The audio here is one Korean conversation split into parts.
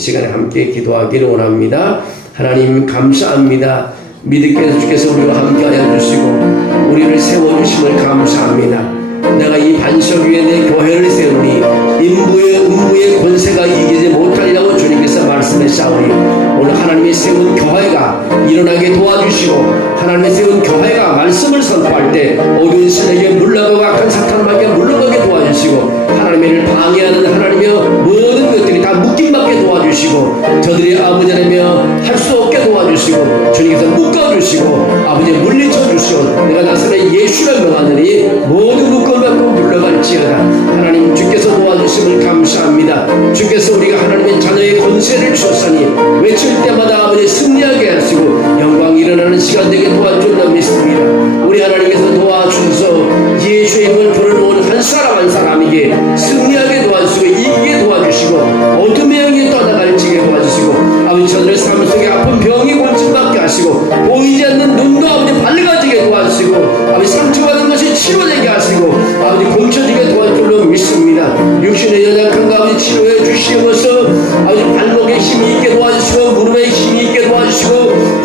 시간에 함께 기도하기를 원합니다. 하나님 감사합니다. 믿음께서 주께서 우리와 함께하여 주시고 우리를 세워주심을 감사합니다. 내가 이 반석 위에 내 교회를 세우니 음부의 권세가 이기지 못하려고 주님께서 말씀하셨사오니 오늘 하나님이 세운 교회가 일어나게 도와주시고 하나님이 세운 교회가 말씀을 선포할 때 어두운 신에게 물러가고 악한 사탄에게 물러가게 도와주시고 하나님을 방해하는 하나님의 모든 것들이 다 묶임받게 도와주시고 저들이 아버지 하나님이여 할 수 없게 도와주시고 주님께서 묶어주시고 아버지 물리쳐주시고 내가 나서는 예수를 명하느니 모든 묶음을 받고 물러갈지어다. 하나님 주께서 도와주심을 감사합니다. 주께서 우리가 하나님의 자녀의 권세를 주셨으니 외칠 때마다 아버지 승리하게 하시고 영광 일어나는 시간 되게 도와주려 믿습니다. 우리 하나님께서 도와주셔서 예수의 이름을 부르는 한 사람 한 사람에게 승리하게 도와주시고 이기게 도와주시고 어둠의 영이 떠나갈지게 도와주시고 아버지 저들의 삶 속에 아픈 병이 골침받게 하시고 보이지 않는 눈도 아버지 밝아지게 도와주시고 아버지 상처받은 것이 치료되게 하시고 아버지 고쳐지게 도와줄 줄로 믿습니다. 육신의 연약한 아버지 치료해 주시면서 아버지 발목에 힘이 있게 도와주시고 무릎에 힘이 있게 도와주시고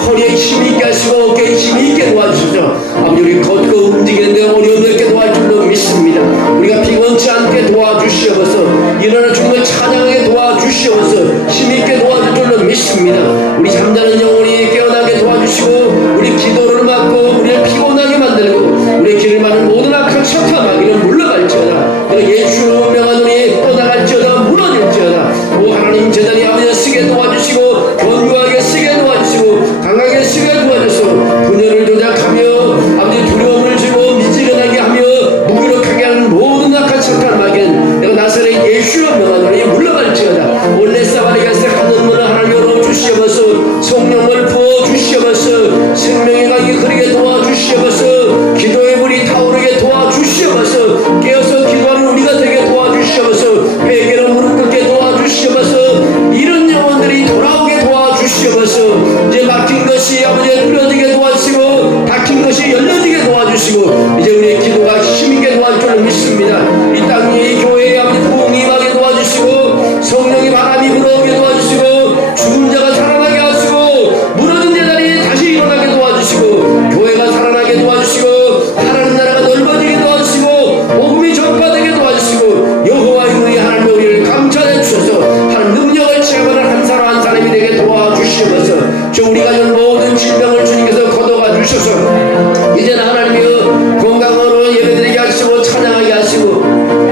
허리에 힘이 있게 하시고 어깨에 힘이 있게 도와주시죠. 아버지 우리 걷고 움직이는데 어려움이 없게 도와줄 줄로 믿습니다. 우리가 피곤치 않게 도와주시옵소서. 일어나 주님을 찬양하게 도와주시옵소서. 힘있게 도와줄 줄로 믿습니다. 우리 잠자는 영혼이 깨어나게 도와주시고 우리 기도를 막고 우리를 피곤하게 만들고 우리 길을 막는 모든 악한 사탄마귀는 물러갈지어다. 내가 예수로 명하노니 떠나갈지어다. 무너질지어다. 오 하나님 제자리 아버지 쓰게 도와주시고 견고하게 쓰게 도와주시고 강하게 쓰게 도와주시고 분열을 조작하며 아버지 두려움을 주고 미지근하게 하며 무기력하게 하는 모든 악한 사탄마귀는 내가 나사렛 예수로 명하노니 물러갈지어다. 원래 사바리가서 하늘 문을 하나님 열어주시옵소서. 성령을 부어주시옵소서. 생명의 강이 흐르게 도와주시옵소서. 기도의 불이 타오르게 도와주시옵소서. 깨어서 기도하는 우리가 되게 도와주시옵소서. 회개로 무릎 꿇게 도와주시옵소서. 이런 영혼들이 돌아오게 도와주시옵소서. 이제 막힌 것이 아버지에 뚫어지게 도와주시고 닫힌 것이 열려지게 도와주시고 이제 우리의 기도가 힘있게 도와줄 줄 믿습니다. 이 땅 위에 교회의 아버지 부흥이 임하게 도와주시고 성령의 바람이 불어오게 도와주시고 죽은 자가 살아나게 하시고 무너진 제자리에 다시 일어나게 도와주시고 교회가 살아나게 도와주시고 하나님 나라가 넓어지게 도와주시고 복음이 전파되게 도와주시고 여호와의 우리 하나님 우리를 감찰해 주셔서 하나님 능력을 체험하는 한 사람 한 사람이 되게 도와주시옵소서. 주 우리가 준 모든 질병을 주님께서 걷어가 주셔서 이제는 하나님이여 건강으로 예배드리게 하시고 찬양하게 하시고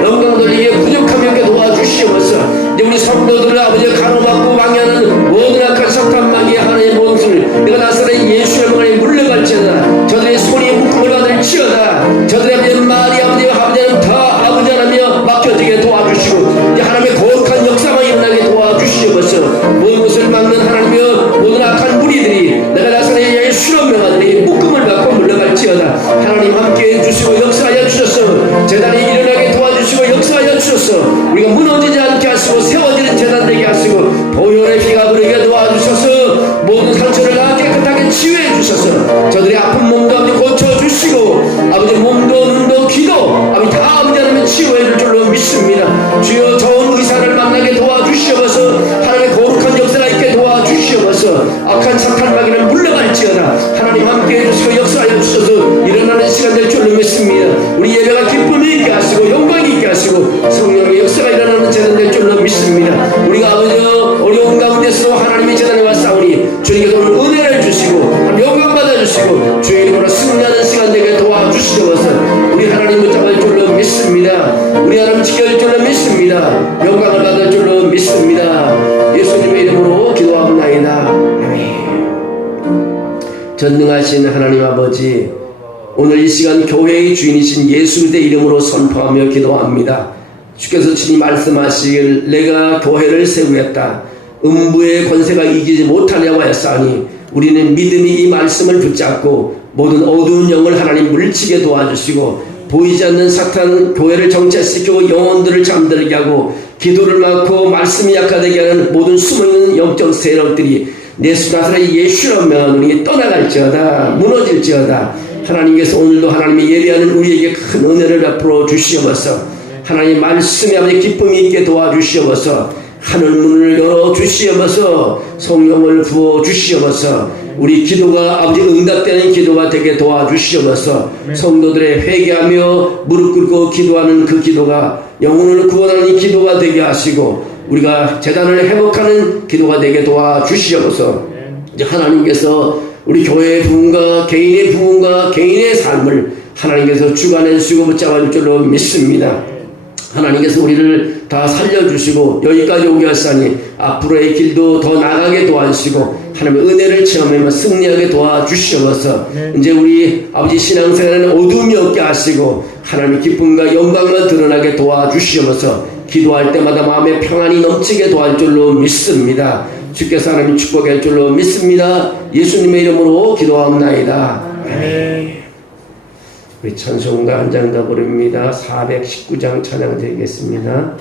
영광 돌리게 부족함이 없게 도와주시옵소서. 이제 우리 성도들을 아버지 가로막고 방해하는 모든 악한 사탄마귀의 하나님의 몸을 내가 나사렛 예수의 명에 물러갈지어다. 저들의 손이 묶음을 받을지어다. 저들의 아버지 말이 아버지는 다 아버지 하나며 맡겨지게 도와주시고 이제 하나님의 거룩한 역사가 일어나게 도와주시옵소서. 모든 것을 막는 하나님이여 모든 악한 무리들이 내가 나사렛 예수의 명하더니 묶음을 받고 물러갈지어다. 하나님 함께해 주시고 역사하여 주셔서 재단이 일어나게 도와주시고 역사하여 주셔서 우리가 무너지지 않게 하시고 세워지는 재단 되게 하시고 보혈의 피가 흐르게 도와주셔서 모든 상처를 다 깨끗하게 치유해 주셔서 저들의 아픈 몸도 아버지 고쳐주시고 아버지 몸도 눈도 귀도 아버지 다 아버지 하나님 치유해 줄 줄로 믿습니다. 주여 좋은 의사를 만나게 도와주시옵소서. 하나님의 거룩한 역사가 있게 도와주시옵소서. 악한 사탄마귀는 물러갈지어다. 하나님 함께해 주시고 역사하여 주셔서 일어나는 시간 될 줄로 믿습니다. 우리 예배가 기쁨이 있게 하시고 영광이 있게 하시고 성령의 역사가 일어나는 재단 될 줄로 믿습니다. 우리가 아버지 어려운 가운데서 하나님의 재단에 왔사오니 주님께서 오늘 은혜를 주시고 영광 받아주시고 주의 이름으로 승리하는 시간 되게 도와주시옵소서. 우리 하나님 붙잡을 줄로 믿습니다. 우리 하나님 지켜줄 줄로 믿습니다. 영광을 받을 줄로 믿습니다. 예수님의 이름으로 기도합나이다. 아멘. 전능하신 하나님 아버지 오늘 이 시간 교회의 주인이신 예수 그리스도의 이름으로 선포하며 기도합니다. 주께서 친히 말씀하시길 내가 교회를 세우겠다. 음부의 권세가 이기지 못하려고 했사오니 우리는 믿음이 이 말씀을 붙잡고 모든 어두운 영을 하나님 물리치게 도와주시고 보이지 않는 사탄 교회를 정체시키고 영혼들을 잠들게 하고 기도를 막고 말씀이 약화되게 하는 모든 숨어있는 영적 세력들이 내 나사렛 예수로 명하노니 떠나갈지어다. 무너질지어다. 하나님께서 오늘도 하나님의 예배하는 우리에게 큰 은혜를 베풀어 주시옵소서. 하나님 말씀에 아버지 기쁨이 있게 도와주시옵소서. 하늘 문을 열어 주시옵소서. 성령을 부어 주시옵소서. 우리 기도가 아버지 응답되는 기도가 되게 도와주시옵소서. 성도들의 회개하며 무릎 꿇고 기도하는 그 기도가 영혼을 구원하는 기도가 되게 하시고 우리가 재단을 회복하는 기도가 되게 도와주시옵소서. 이제 하나님께서 우리 교회의 부흥과 개인의 부흥과 개인의 삶을 하나님께서 주관해 주시고 붙잡아 줄 줄로 믿습니다. 하나님께서 우리를 다 살려주시고 여기까지 오게 하시니 앞으로의 길도 더 나가게 도와주시고 하나님의 은혜를 체험하며 승리하게 도와주시옵소서. 이제 우리 아버지 신앙생활에는 어둠이 없게 하시고 하나님의 기쁨과 영광만 드러나게 도와주시옵소서. 기도할 때마다 마음의 평안이 넘치게 도와줄 줄로 믿습니다. 주께서 하나님 축복할 줄로 믿습니다. 예수님의 이름으로 기도하옵나이다. 아멘. 우리 찬송가 한 장 더 부릅니다. 419장 찬양 드리겠습니다.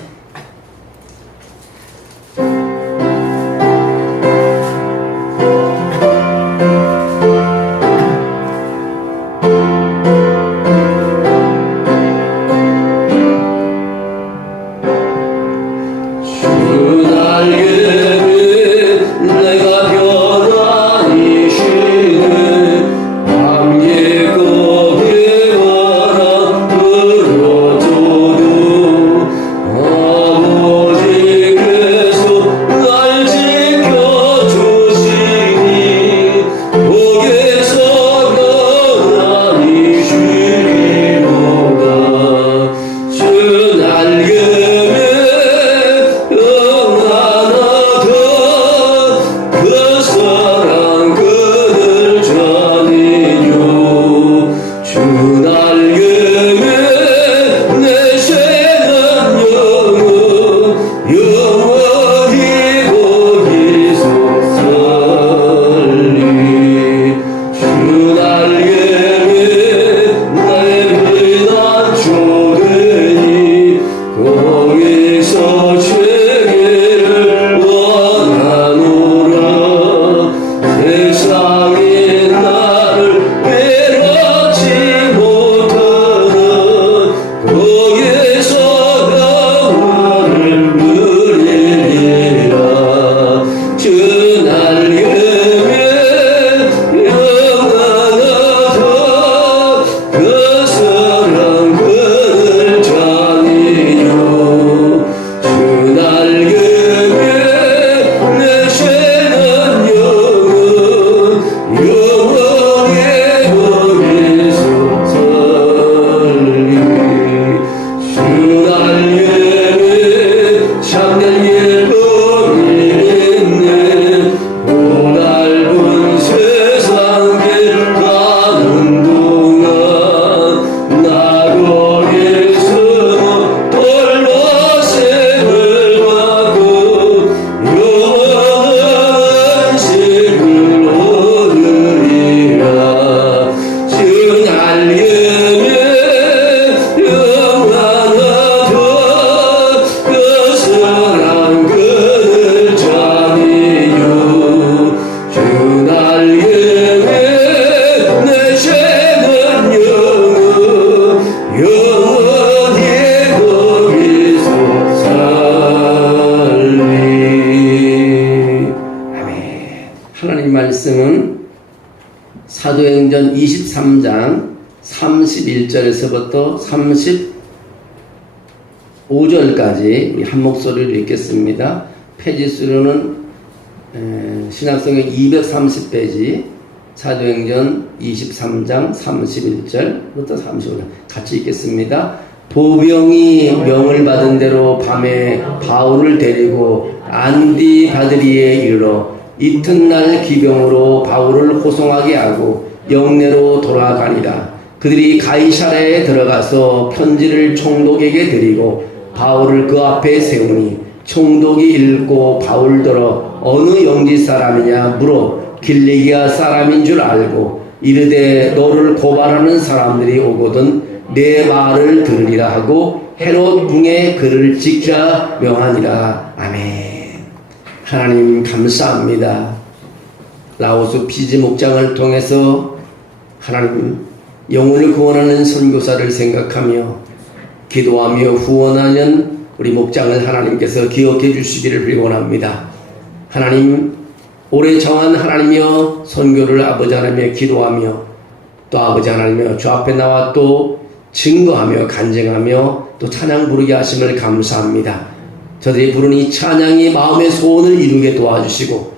말씀은 사도행전 23장 31절에서부터 35절까지 한 목소리로 읽겠습니다. 페이지수로는 신약성경 230페이지, 사도행전 23장 31절부터 35절 같이 읽겠습니다. 보병이 명을 받은 대로 밤에 바울을 데리고 안디바드리에 이르러 이튿날 기병으로 바울을 호송하게 하고 영내로 돌아가니라. 그들이 가이사랴에 들어가서 편지를 총독에게 드리고 바울을 그 앞에 세우니 총독이 읽고 바울더러 어느 영지 사람이냐 물어 길리기아 사람인 줄 알고 이르되 너를 고발하는 사람들이 오거든 내 말을 들으리라 하고 헤롯 궁에 그를 직자 명하니라. 아멘. 하나님 감사합니다. 라오스 피지 목장을 통해서 하나님 영혼을 구원하는 선교사를 생각하며 기도하며 후원하는 우리 목장을 하나님께서 기억해 주시기를 빌원합니다. 하나님, 올해 정한 하나님이여 선교를 아버지 하나님에 기도하며 또 아버지 하나님이여 주 앞에 나와 또 증거하며 간증하며 또 찬양 부르게 하심을 감사합니다. 저들이 부르는 이 찬양이 마음의 소원을 이루게 도와주시고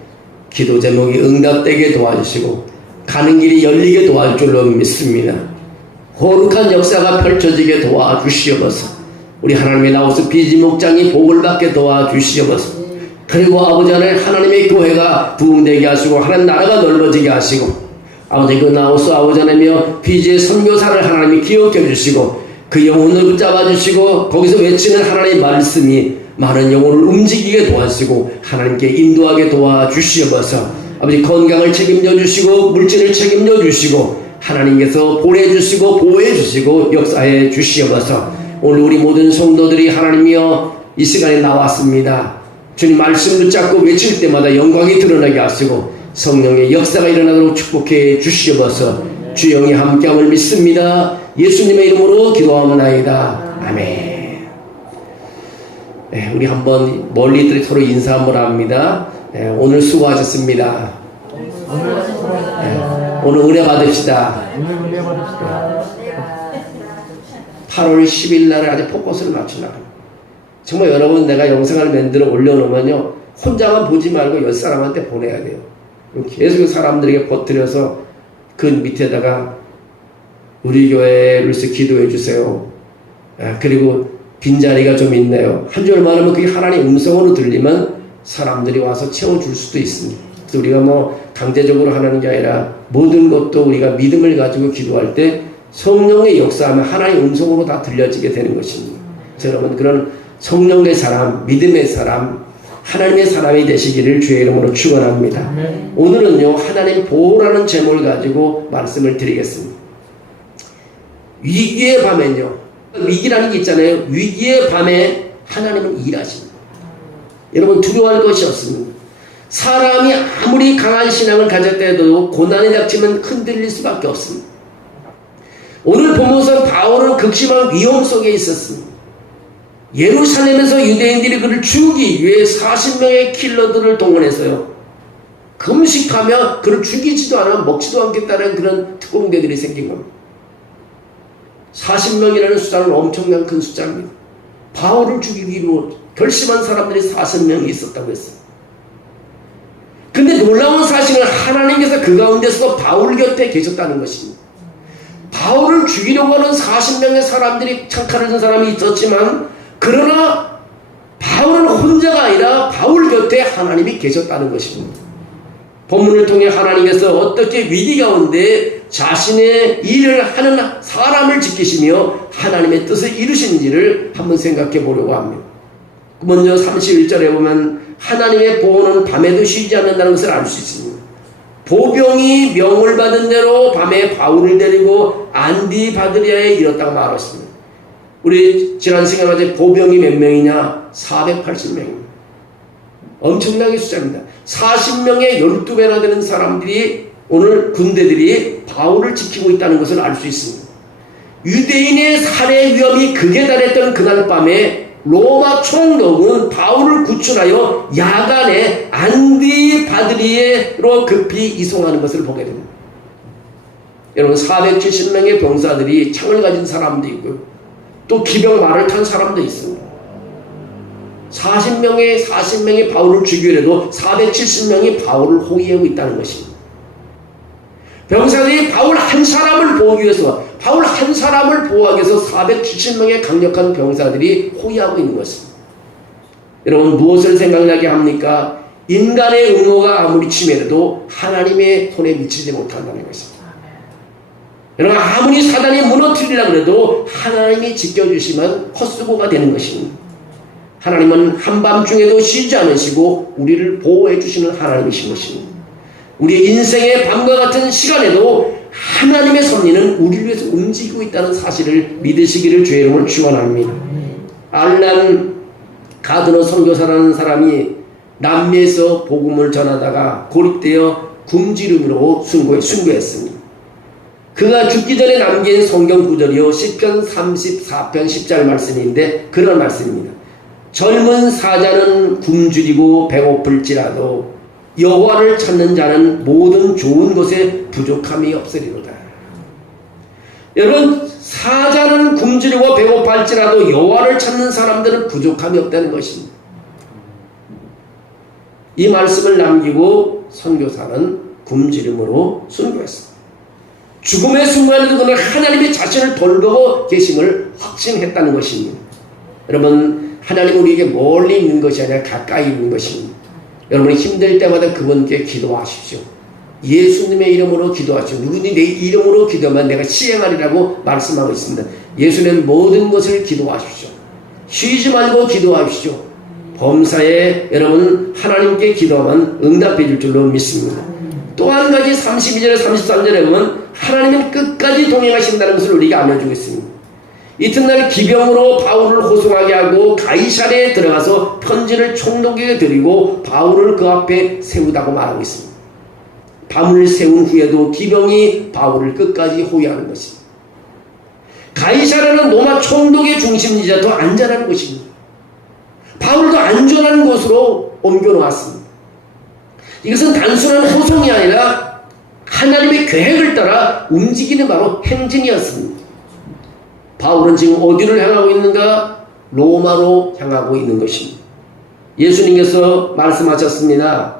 기도 제목이 응답되게 도와주시고 가는 길이 열리게 도와줄 줄로 믿습니다. 거룩한 역사가 펼쳐지게 도와주시옵소서. 우리 하나님의 나우스 비지 목장이 복을 받게 도와주시옵소서. 그리고 아버지 하나님의 교회가 부흥되게 하시고 하나님 나라가 넓어지게 하시고 아버지 그 나우스 아버지 하나님이여 비지의 선교사를 하나님이 기억해 주시고 그 영혼을 붙잡아 주시고 거기서 외치는 하나님의 말씀이 많은 영혼을 움직이게 도와주시고 하나님께 인도하게 도와주시옵소서. 아버지 건강을 책임져 주시고 물질을 책임져 주시고 하나님께서 보내주시고 보호해주시고 역사해 주시옵소서. 오늘 우리 모든 성도들이 하나님이여 이 시간에 나왔습니다. 주님 말씀 붙잡고 외칠 때마다 영광이 드러나게 하시고 성령의 역사가 일어나도록 축복해 주시옵소서. 주 영이 함께함을 믿습니다. 예수님의 이름으로 기도하옵나이다. 아멘. 네, 우리 한번 멀리들 서로 인사 한번 합니다. 네, 오늘 수고하셨습니다. 오늘 은혜 받읍시다. 8월 10일 날에 아주 포커스를 맞추려고. 정말 여러분 내가 영상을 만들어 올려놓으면요 혼자만 보지 말고 10사람한테 보내야 돼요. 계속 사람들에게 퍼뜨려서 그 밑에다가 우리 교회를 위해서 기도해 주세요. 그리고 빈자리가 좀 있네요. 한 줄 말하면 그게 하나님의 음성으로 들리면 사람들이 와서 채워줄 수도 있습니다. 그래서 우리가 뭐 강제적으로 하는 게 아니라 모든 것도 우리가 믿음을 가지고 기도할 때 성령의 역사하면 하나님의 음성으로 다 들려지게 되는 것입니다. 그래서 여러분 그런 성령의 사람, 믿음의 사람, 하나님의 사람이 되시기를 주의 이름으로 축원합니다. 오늘은요 하나님 보호라는 제목을 가지고 말씀을 드리겠습니다. 위기의 밤엔요, 위기라는 게 있잖아요. 위기의 밤에 하나님은 일하십니다. 여러분 두려워할 것이 없습니다. 사람이 아무리 강한 신앙을 가졌더라도 고난이 닥치면 흔들릴 수밖에 없습니다. 오늘 보면서 바울은 극심한 위험 속에 있었습니다. 예루살렘에서 유대인들이 그를 죽이기 위해 40명의 킬러들을 동원해서요 금식하며 그를 죽이지도 않아 먹지도 않겠다는 그런 특공대들이 생긴 겁니다. 40명이라는 숫자는 엄청난 큰 숫자입니다. 바울을 죽이기로 결심한 사람들이 40명이 있었다고 했어요. 근데 놀라운 사실은 하나님께서 그 가운데서 바울 곁에 계셨다는 것입니다. 바울을 죽이려고 하는 40명의 사람들이 창칼을 든 사람이 있었지만 그러나 바울은 혼자가 아니라 바울 곁에 하나님이 계셨다는 것입니다. 본문을 통해 하나님께서 어떻게 위기 가운데 자신의 일을 하는 사람을 지키시며 하나님의 뜻을 이루시는지를 한번 생각해 보려고 합니다. 먼저 31절에 보면 하나님의 보호는 밤에도 쉬지 않는다는 것을 알 수 있습니다. 보병이 명을 받은 대로 밤에 바울을 데리고 안디바드리아에 이뤘다고 말했습니다. 우리 지난 시간에 보병이 몇 명이냐? 480명입니다. 엄청나게 숫자입니다. 40명의 12배나 되는 사람들이 오늘 군대들이 바울을 지키고 있다는 것을 알 수 있습니다. 유대인의 살해 위험이 극에 달했던 그날 밤에 로마 총독은 바울을 구출하여 야간에 안디바드리에로 급히 이송하는 것을 보게 됩니다. 여러분 470명의 병사들이 창을 가진 사람도 있고요. 또 기병 말을 탄 사람도 있습니다. 40명이 바울을 죽이려도 470명이 바울을 호위하고 있다는 것입니다. 병사들이 바울 한 사람을 보호하기 위해서 바울 한 사람을 보호하기 위해서 470명의 강력한 병사들이 호위하고 있는 것입니다. 여러분 무엇을 생각나게 합니까? 인간의 음모가 아무리 치밀해도 하나님의 손에 미치지 못한다는 것입니다. 여러분 아무리 사단이 무너뜨리려고 해도 하나님이 지켜주시면 헛수고가 되는 것입니다. 하나님은 한밤중에도 쉬지 않으시고 우리를 보호해 주시는 하나님이신 것입니다. 우리 인생의 밤과 같은 시간에도 하나님의 섭리는 우리를 위해서 움직이고 있다는 사실을 믿으시기를 주의 이름으로 축원합니다. 알란 가드너 선교사라는 사람이 남미에서 복음을 전하다가 고립되어 굶주림으로 순교했습니다. 그가 죽기 전에 남긴 성경 구절이요 시편 34편 10절 말씀인데 그런 말씀입니다. 젊은 사자는 굶주리고 배고플지라도 여호와를 찾는 자는 모든 좋은 것에 부족함이 없으리로다. 여러분, 사자는 굶주리고 배고플지라도 여호와를 찾는 사람들은 부족함이 없다는 것입니다. 이 말씀을 남기고 선교사는 굶주림으로 순교했습니다. 죽음의 순간에도 그는 하나님의 자신을 돌보고 계심을 확신했다는 것입니다. 여러분, 하나님은 우리에게 멀리 있는 것이 아니라 가까이 있는 것입니다. 여러분이 힘들 때마다 그분께 기도하십시오. 예수님의 이름으로 기도하십시오. 누구니 내 이름으로 기도하면 내가 시행하리라고 말씀하고 있습니다. 예수님 모든 것을 기도하십시오. 쉬지 말고 기도하십시오. 범사에 여러분 하나님께 기도하면 응답해 줄 줄로 믿습니다. 또 한 가지 32절에 33절에 보면 하나님은 끝까지 동행하신다는 것을 우리에게 알려주고 있습니다. 이튿날 기병으로 바울을 호송하게 하고 가이사랴에 들어가서 편지를 총독에게 드리고 바울을 그 앞에 세우다고 말하고 있습니다. 밤을 세운 후에도 기병이 바울을 끝까지 호위하는 것입니다. 가이사랴는 로마 총독의 중심지자 더 안전한 곳입니다. 바울도 안전한 곳으로 옮겨놓았습니다. 이것은 단순한 호송이 아니라 하나님의 계획을 따라 움직이는 바로 행진이었습니다. 바울은 지금 어디를 향하고 있는가? 로마로 향하고 있는 것입니다. 예수님께서 말씀하셨습니다.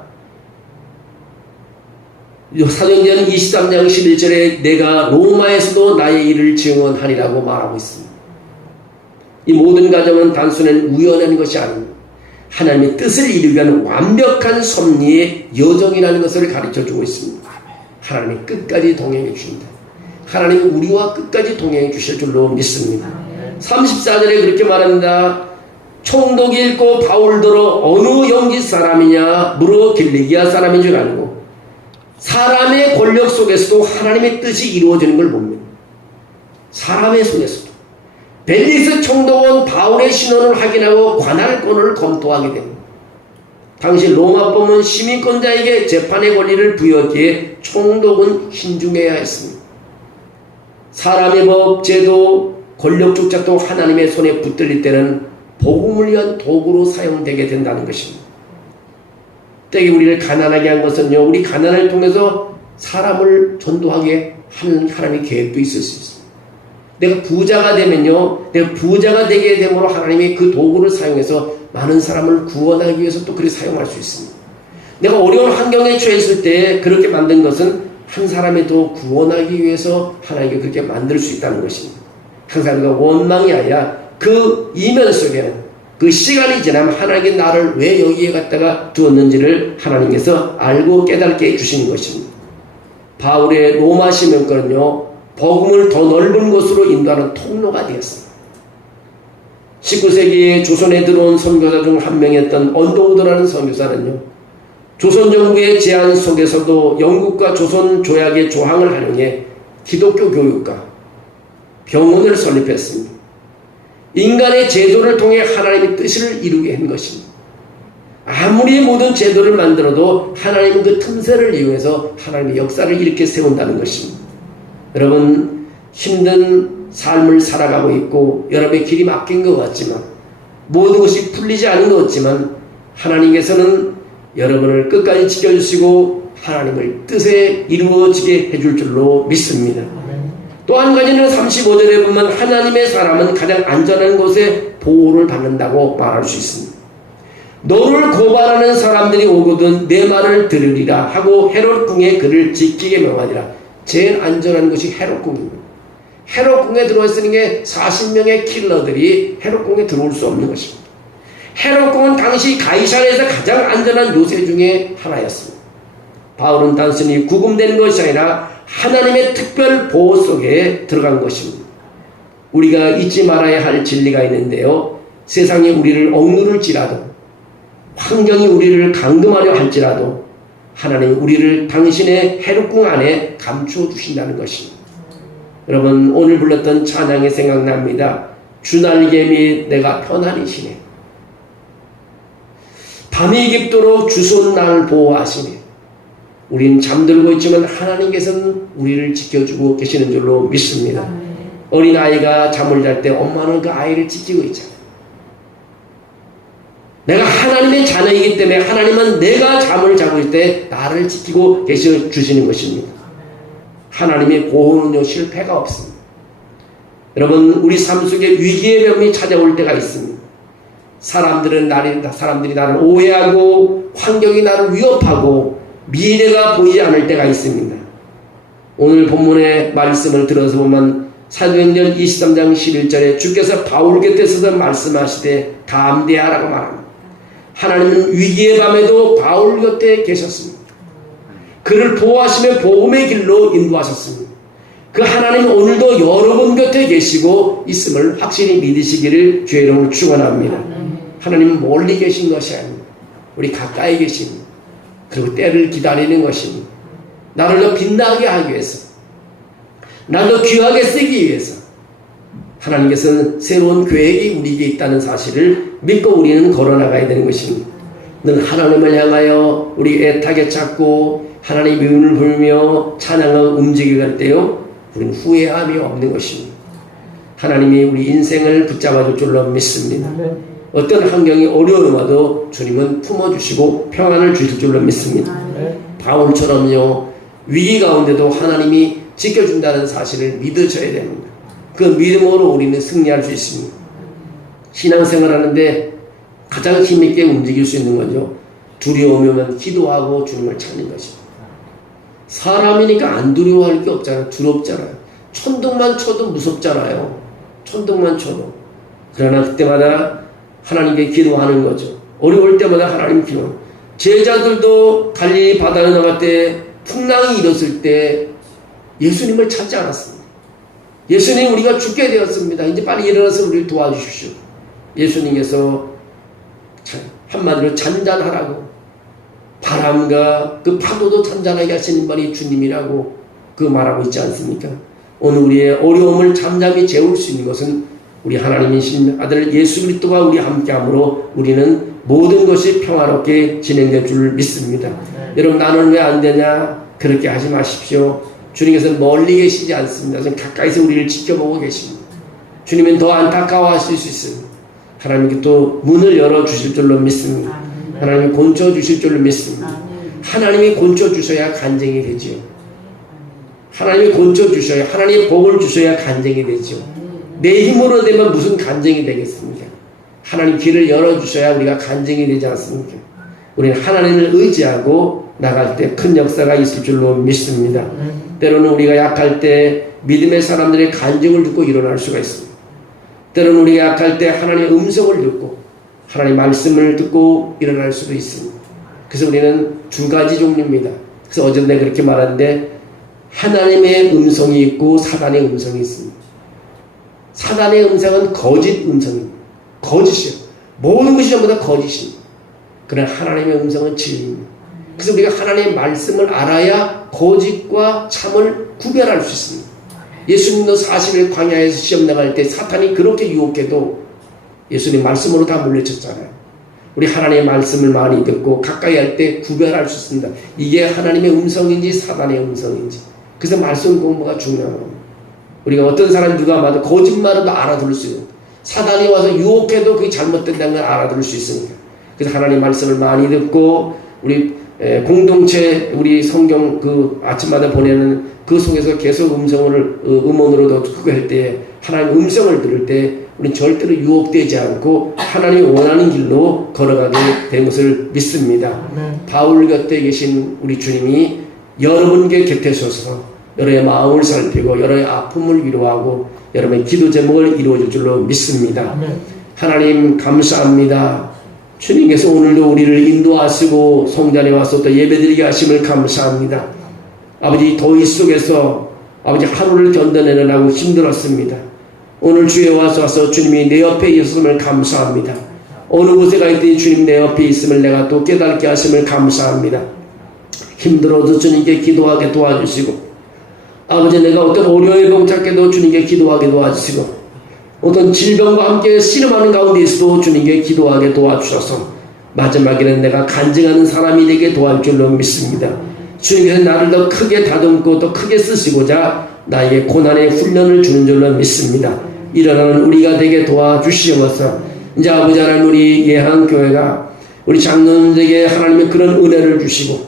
사도행전 23장 11절에 내가 로마에서도 나의 일을 증언하리라고 말하고 있습니다. 이 모든 과정은 단순한 우연한 것이 아닙니다. 하나님의 뜻을 이루기 위한 완벽한 섭리의 여정이라는 것을 가르쳐주고 있습니다. 하나님이 끝까지 동행해 주신다. 하나님이 우리와 끝까지 동행해 주실 줄로 믿습니다. 34절에 그렇게 말합니다. 총독이 읽고 바울더러 어느 영지 사람이냐 물어 길리기아 사람인 줄 알고 사람의 권력 속에서도 하나님의 뜻이 이루어지는 걸 봅니다. 사람의 손에서도. 벨리스 총독은 바울의 신원을 확인하고 관할권을 검토하게 됩니다. 당시 로마법은 시민권자에게 재판의 권리를 부여하기에 총독은 신중해야 했습니다. 사람의 법, 제도, 권력 축작도 하나님의 손에 붙들릴 때는 복음을 위한 도구로 사용되게 된다는 것입니다. 때에 우리를 가난하게 한 것은요, 우리 가난을 통해서 사람을 전도하게 하는 하나님의 계획도 있을 수 있습니다. 내가 부자가 되면요, 내가 부자가 되게 됨으로 하나님이 그 도구를 사용해서 많은 사람을 구원하기 위해서 또 그렇게 사용할 수 있습니다. 내가 어려운 환경에 처했을 때 그렇게 만든 것은 한 사람의 더 구원하기 위해서 하나님께 그렇게 만들 수 있다는 것입니다. 항상 우리가 원망이 아니라 그 이면 속에는 그 시간이 지나면 하나님께 나를 왜 여기에 갖다가 두었는지를 하나님께서 알고 깨닫게 해주시는 것입니다. 바울의 로마 시민권은요, 복음을 더 넓은 곳으로 인도하는 통로가 되었습니다. 19세기에 조선에 들어온 선교사 중 한 명이었던 언더우드라는 선교사는요, 조선 정부의 제안 속에서도 영국과 조선 조약의 조항을 활용해 기독교 교육과 병원을 설립했습니다. 인간의 제도를 통해 하나님의 뜻을 이루게 한 것입니다. 아무리 모든 제도를 만들어도 하나님은 그 틈새를 이용해서 하나님의 역사를 이렇게 세운다는 것입니다. 여러분, 힘든 삶을 살아가고 있고 여러분의 길이 막힌 것 같지만 모든 것이 풀리지 않은 것 같지만 하나님께서는 여러분을 끝까지 지켜주시고 하나님의 뜻에 이루어지게 해줄 줄로 믿습니다. 또 한 가지는 35절에 보면 하나님의 사람은 가장 안전한 곳에 보호를 받는다고 말할 수 있습니다. 너를 고발하는 사람들이 오거든 내 말을 들으리라 하고 헤롯 궁에 그를 지키게 명하니라. 제일 안전한 것이 헤롯 궁입니다. 헤롯 궁에 들어있으니 게 40명의 킬러들이 헤롯 궁에 들어올 수 없는 것입니다. 헤롯 궁은 당시 가이사랴에서 가장 안전한 요새 중에 하나였습니다. 바울은 단순히 구금된 것이 아니라 하나님의 특별 보호 속에 들어간 것입니다. 우리가 잊지 말아야 할 진리가 있는데요, 세상이 우리를 억누를지라도 환경이 우리를 감금하려 할지라도 하나님이 우리를 당신의 헤롯궁 안에 감추어 주신다는 것입니다. 여러분, 오늘 불렀던 찬양이 생각납니다. 주날개 및 내가 편안히 쉬네. 밤이 깊도록 주손 나를 보호하시네. 우린 잠들고 있지만 하나님께서는 우리를 지켜주고 계시는 줄로 믿습니다. 어린아이가 잠을 잘 때 엄마는 그 아이를 지키고 있잖아요. 내가 하나님의 자녀이기 때문에 하나님은 내가 잠을 자고 있을 때 나를 지키고 계셔 주시는 것입니다. 하나님의 보호는요 실패가 없습니다. 여러분 우리 삶 속에 위기의 병이 찾아올 때가 있습니다. 사람들이 나를 오해하고 환경이 나를 위협하고 미래가 보이지 않을 때가 있습니다. 오늘 본문의 말씀을 들어서 보면 사도행전 23장 11절에 주께서 바울 곁에 서서 말씀하시되 담대하라고 말합니다. 하나님은 위기의 밤에도 바울 곁에 계셨습니다. 그를 보호하시며 복음의 길로 인도하셨습니다. 그 하나님 오늘도 여러분 곁에 계시고 있음을 확실히 믿으시기를 주의 이름으로 축원합니다. 하나님은 멀리 계신 것이 아닙니다. 우리 가까이 계십니다. 그리고 때를 기다리는 것입니다. 나를 더 빛나게 하기 위해서, 나를 더 귀하게 쓰기 위해서 하나님께서는 새로운 계획이 우리에게 있다는 사실을 믿고 우리는 걸어나가야 되는 것입니다. 늘 하나님을 향하여 우리 애타게 찾고 하나님의 은을 부르며 찬양하고 움직이게 할 때요 우리는 후회함이 없는 것입니다. 하나님이 우리 인생을 붙잡아줄 줄로 믿습니다. 어떤 환경이 어려움에도 주님은 품어주시고 평안을 주실 줄로 믿습니다. 바울처럼요 위기 가운데도 하나님이 지켜준다는 사실을 믿으셔야 됩니다. 그 믿음으로 우리는 승리할 수 있습니다. 신앙생활 하는데 가장 힘있게 움직일 수 있는 거죠. 두려우면 기도하고 주님을 찾는 것입니다. 사람이니까 안 두려워할 게 없잖아요. 두렵잖아요. 천둥만 쳐도 무섭잖아요. 천둥만 쳐도. 그러나 그때마다 하나님께 기도하는 거죠. 어려울 때마다 하나님 기도. 제자들도 갈릴리 바다에 나갈 때 풍랑이 일었을 때 예수님을 찾지 않았습니다. 예수님 우리가 죽게 되었습니다. 이제 빨리 일어나서 우리를 도와주십시오. 예수님께서 한마디로 잔잔하라고 바람과 그 파도도 잔잔하게 하시는 분이 주님이라고 그 말하고 있지 않습니까? 오늘 우리의 어려움을 잠잠히 재울 수 있는 것은 우리 하나님이신 아들 예수 그리스도가 우리 함께함으로 우리는 모든 것이 평화롭게 진행될 줄 믿습니다. 여러분 나는 왜 안 되냐? 그렇게 하지 마십시오. 주님께서 멀리 계시지 않습니다. 가까이서 우리를 지켜보고 계십니다. 주님은 더 안타까워하실 수 있습니다. 하나님께 또 문을 열어주실 줄로 믿습니다. 하나님이 곤쳐주실 줄로 믿습니다. 하나님이 곤쳐주셔야 간증이 되죠. 하나님이 곤쳐주셔야 하나님의 복을 주셔야 간증이 되죠. 내 힘으로 되면 무슨 간증이 되겠습니까? 하나님 길을 열어주셔야 우리가 간증이 되지 않습니까? 우리는 하나님을 의지하고 나갈 때 큰 역사가 있을 줄로 믿습니다. 때로는 우리가 약할 때 믿음의 사람들의 간증을 듣고 일어날 수가 있습니다. 때로는 우리가 약할 때 하나님의 음성을 듣고 하나님의 말씀을 듣고 일어날 수도 있습니다. 그래서 우리는 두 가지 종류입니다. 그래서 어제 내가 그렇게 말하는데 하나님의 음성이 있고 사단의 음성이 있습니다. 사단의 음성은 거짓 음성입니다. 거짓이에요. 모든 것이 전부 다 거짓입니다. 그러나 하나님의 음성은 진리입니다. 그래서 우리가 하나님의 말씀을 알아야 거짓과 참을 구별할 수 있습니다. 예수님도 40일 광야에서 시험 나갈 때 사탄이 그렇게 유혹해도 예수님 말씀으로 다 물리쳤잖아요. 우리 하나님의 말씀을 많이 듣고 가까이 할 때 구별할 수 있습니다. 이게 하나님의 음성인지 사단의 음성인지. 그래서 말씀 공부가 중요한 겁니다. 우리가 어떤 사람 누가 봐도 거짓말도 알아들을 수 있는 사단이 와서 유혹해도 그게 잘못된다는 걸 알아들을 수 있으니까. 그래서 하나님 말씀을 많이 듣고 우리 공동체 우리 성경 그 아침마다 보내는 그 속에서 계속 음원으로 듣고 할 때 하나님 음성을 들을 때 우리는 절대로 유혹되지 않고 하나님이 원하는 길로 걸어가게 된 것을 믿습니다. 바울 곁에 계신 우리 주님이 여러분께 곁에 서서 여러분의 마음을 살피고 여러분의 아픔을 위로하고 여러분의 기도 제목을 이루어줄 줄로 믿습니다. 하나님 감사합니다. 주님께서 오늘도 우리를 인도하시고 성전에 와서 또 예배드리게 하심을 감사합니다. 아버지 더위 속에서 아버지 하루를 견뎌내느라고 힘들었습니다. 오늘 주에 와서 주님이 내 옆에 있음을 감사합니다. 어느 곳에 가 있든지 주님 내 옆에 있음을 내가 또 깨닫게 하심을 감사합니다. 힘들어도 주님께 기도하게 도와주시고 아버지 내가 어떤 어려움에 봉착해도 주님께 기도하게 도와주시고 어떤 질병과 함께 씨름하는 가운데 있어도 주님께 기도하게 도와주셔서 마지막에는 내가 간증하는 사람이 되게 도와줄 줄로 믿습니다. 주님께서 나를 더 크게 다듬고 더 크게 쓰시고자 나에게 고난의 훈련을 주는 줄로 믿습니다. 일어나는 우리가 되게 도와주시옵소서. 이제 아버지 하나님 우리 예한교회가 우리 장로님에게 하나님의 그런 은혜를 주시고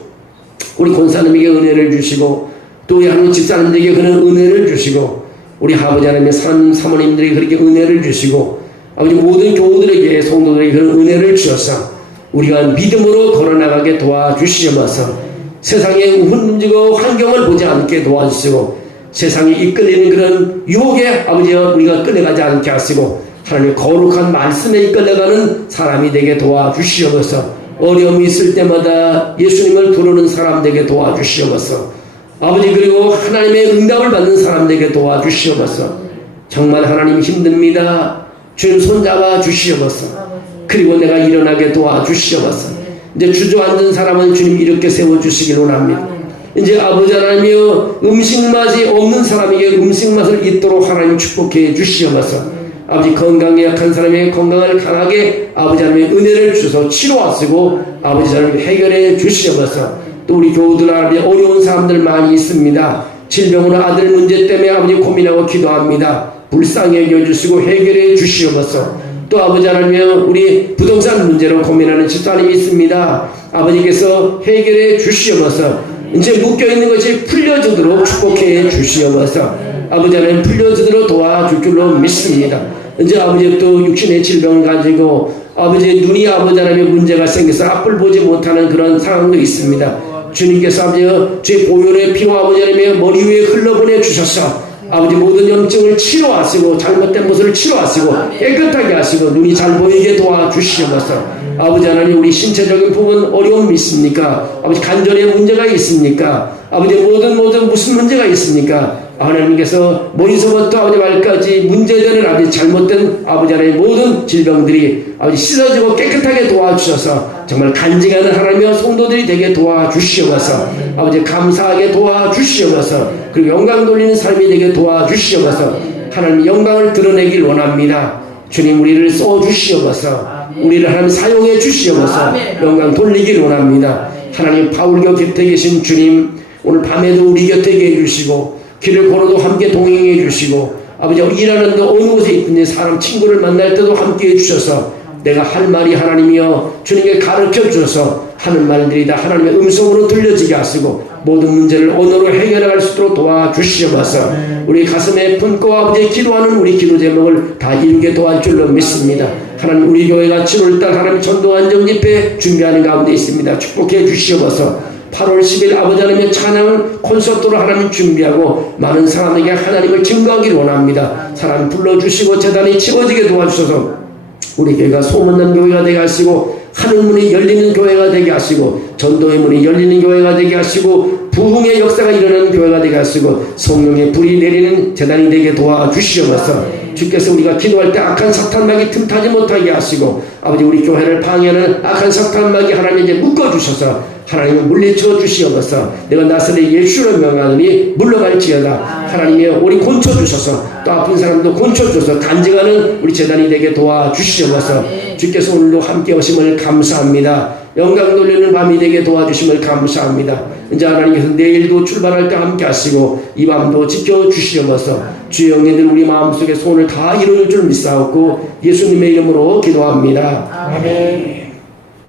우리 권사님에게 은혜를 주시고 또 우리 하나님 집사님들에게 그런 은혜를 주시고 우리 아버지 하나님의 사모님들에게 그렇게 은혜를 주시고 아버지 모든 교우들에게 성도들에게 그런 은혜를 주셔서 우리가 믿음으로 걸어나가게 도와주시면서 세상의 흔들리고 환경을 보지 않게 도와주시고 세상에 이끌리는 그런 유혹에 아버지와 우리가 끌려가지 않게 하시고 하나님의 거룩한 말씀에 이끌려가는 사람이 되게 도와주시옵소서. 어려움이 있을 때마다 예수님을 부르는 사람 되게 도와주시옵소서. 아버지 그리고 하나님의 응답을 받는 사람 되게 도와주시옵소서. 정말 하나님 힘듭니다. 주님 손잡아 주시옵소서. 그리고 내가 일어나게 도와주시옵소서. 이제 주저앉은 사람은 주님 이렇게 세워주시길 원합니다. 이제 아버지 하나님이여 음식 맛이 없는 사람에게 음식 맛을 있도록 하나님 축복해 주시옵소서. 아버지 건강에 약한 사람에게 건강을 강하게 아버지 하나님의 은혜를 주셔서 치료하시고 아버지 하나님 해결해 주시옵소서. 또 우리 교우들 아버지 어려운 사람들 많이 있습니다. 질병으로 아들 문제 때문에 아버지 고민하고 기도합니다. 불쌍히 여겨주시고 해결해 주시옵소서. 또 아버지 하나님 우리 부동산 문제로 고민하는 집사님이 있습니다. 아버지께서 해결해 주시옵소서. 이제 묶여있는 것이 풀려지도록 축복해 주시옵소서. 아버지 하나님 풀려지도록 도와줄 줄로 믿습니다. 이제 아버지 또 육신의 질병을 가지고 아버지 눈이 아버지 하나님의 문제가 생겨서 앞을 보지 못하는 그런 상황도 있습니다. 주님께서 아버지 주의 보혈의 피와 아버지 하나님의 머리 위에 흘러보내 주셔서 아버지 모든 염증을 치료하시고 잘못된 것을 치료하시고 깨끗하게 하시고 눈이 잘 보이게 도와주시옵소서. 아버지 하나님 우리 신체적인 부분 어려움이 있습니까? 아버지 관절에 문제가 있습니까? 아버지 모든 무슨 문제가 있습니까? 하나님께서 머리서부터 아버지 발까지 문제되는 아버지 잘못된 아버지 하나님의 모든 질병들이 아버지 씻어지고 깨끗하게 도와주셔서 정말 간증하는 하나님의 성도들이 되게 도와주시옵소서. 아버지 감사하게 도와주시옵소서. 그리고 영광 돌리는 삶이 되게 도와주시옵소서. 하나님 영광을 드러내길 원합니다. 주님 우리를 써주시옵소서. 우리를 하나님 사용해 주시옵소서. 영광 돌리길 원합니다. 하나님 바울교 곁에 계신 주님 오늘 밤에도 우리 곁에 계시고 길을 걸어도 함께 동행해 주시고 아버지 일하는데 어느 곳에 있든지 사람 친구를 만날 때도 함께 해주셔서 내가 할 말이 하나님이여 주님께 가르쳐 주셔서 하는 말들이 다 하나님의 음성으로 들려지게 하시고 모든 문제를 언어로 해결할 수 있도록 도와주시옵소서. 우리 가슴에 품고 아버지 기도하는 우리 기도 제목을 다 이루게 도와줄 줄로 믿습니다. 하나님 우리 교회가 7월달 하나님 전도 안정 집회 준비하는 가운데 있습니다. 축복해 주시옵소서. 8월 10일 아버지 하나님의 찬양 콘서트를 하나님 준비하고 많은 사람에게 하나님을 증거하기를 원합니다. 사람 불러주시고 재단이 치워지게 도와주셔서 우리 교회가 소문난 교회가 되게 하시고 하늘문이 열리는 교회가 되게 하시고 전도의 문이 열리는 교회가 되게 하시고 부흥의 역사가 일어나는 교회가 되게 하시고 성령의 불이 내리는 재단이 되게 도와주시옵소서. 주께서 우리가 기도할 때 악한 사탄막이 틈타지 못하게 하시고 아버지 우리 교회를 방해하는 악한 사탄막이 하나님 이제 묶어주셔서 하나님을 물리쳐 주시옵소서. 내가 나사렛 예수로 명하노니 물러갈지어다. 하나님이여 우리 곤쳐주셔서 또 아픈 사람도 곤쳐주셔서 간증하는 우리 재단이 되게 도와주시옵소서. 주께서 오늘도 함께 오심을 감사합니다. 영광 돌리는 밤이 되게 도와주심을 감사합니다. 이제 하나님께서 내일도 출발할 때 함께 하시고 이 밤도 지켜주시옵소서. 주의 영예들 우리 마음속에 소원을 다 이루어줄 줄 믿사옵고 예수님의 이름으로 기도합니다. 아멘.